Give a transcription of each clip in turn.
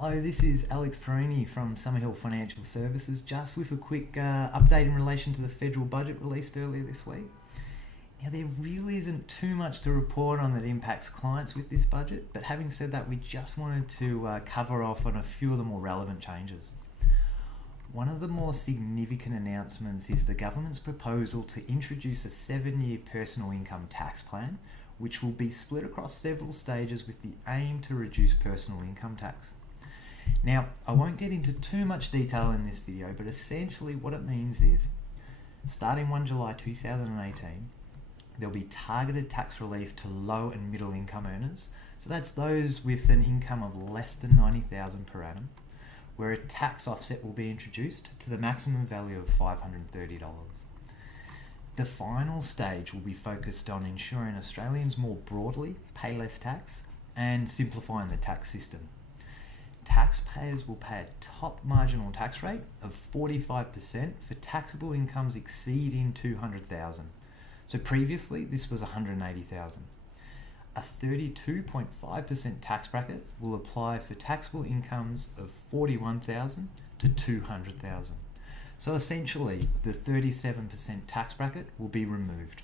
Hello, this is Alex Perini from Summerhill Financial Services, just with a quick update in relation to the federal budget released earlier this week. Now, there really isn't too much to report on that impacts clients with this budget, but having said that, we just wanted to cover off on a few of the more relevant changes. One of the more significant announcements is the government's proposal to introduce a 7-year personal income tax plan, which will be split across several stages with the aim to reduce personal income tax. Now, I won't get into too much detail in this video, but essentially what it means is, starting 1 July 2018, there'll be targeted tax relief to low and middle income earners. So that's those with an income of less than $90,000 per annum, where a tax offset will be introduced to the maximum value of $530. The final stage will be focused on ensuring Australians more broadly pay less tax and simplifying the tax system. Taxpayers will pay a top marginal tax rate of 45% for taxable incomes exceeding $200,000. So previously this was $180,000. A 32.5% tax bracket will apply for taxable incomes of $41,000 to $200,000. So essentially the 37% tax bracket will be removed.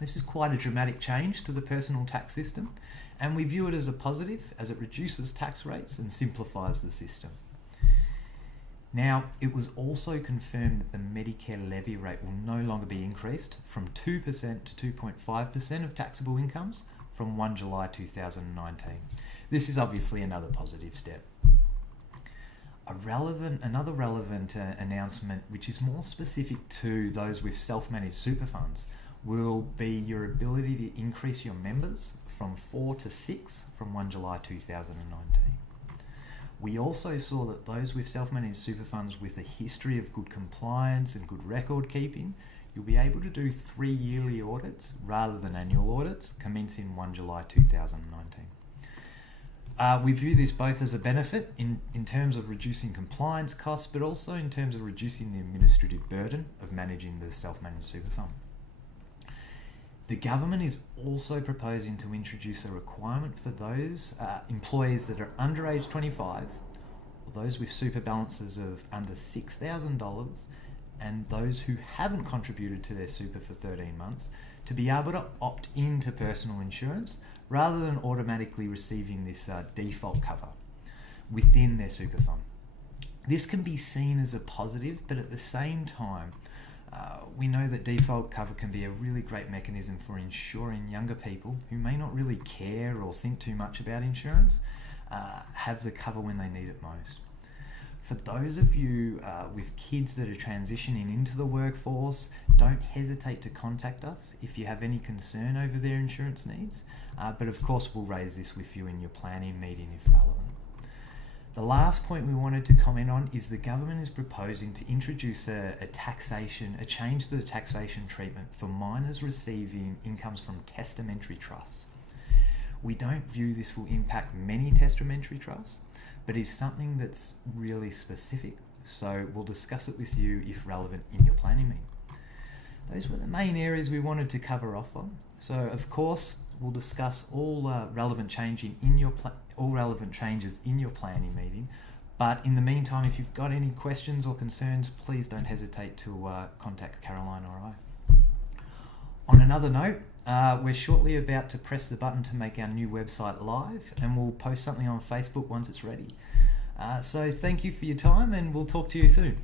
This is quite a dramatic change to the personal tax system, and we view it as a positive as it reduces tax rates and simplifies the system. Now, it was also confirmed that the Medicare levy rate will no longer be increased from 2% to 2.5% of taxable incomes from 1 July 2019. This is obviously another positive step. Another relevant announcement, which is more specific to those with self-managed super funds, will be your ability to increase your members from 4 to 6 from 1 July 2019. We also saw that those with self-managed super funds with a history of good compliance and good record keeping, you'll be able to do 3 yearly audits rather than annual audits commencing 1 July 2019. We view this both as a benefit in terms of reducing compliance costs, but also in terms of reducing the administrative burden of managing the self-managed super fund. The government is also proposing to introduce a requirement for those employees that are under age 25, or those with super balances of under $6,000, and those who haven't contributed to their super for 13 months, to be able to opt into personal insurance rather than automatically receiving this default cover within their super fund. This can be seen as a positive, but at the same time, we know that default cover can be a really great mechanism for ensuring younger people who may not really care or think too much about insurance have the cover when they need it most. For those of you with kids that are transitioning into the workforce, don't hesitate to contact us if you have any concern over their insurance needs, but of course we'll raise this with you in your planning meeting if relevant. The last point we wanted to comment on is the government is proposing to introduce a change to the taxation treatment for minors receiving incomes from testamentary trusts. We don't view this will impact many testamentary trusts, but is something that's really specific, so we'll discuss it with you if relevant in your planning meeting. Those were the main areas we wanted to cover off on. So of course we'll discuss all relevant changes in your planning meeting, but in the meantime, if you've got any questions or concerns, please don't hesitate to contact Caroline or I. On another note, we're shortly about to press the button to make our new website live, and we'll post something on Facebook once it's ready. So thank you for your time, and we'll talk to you soon.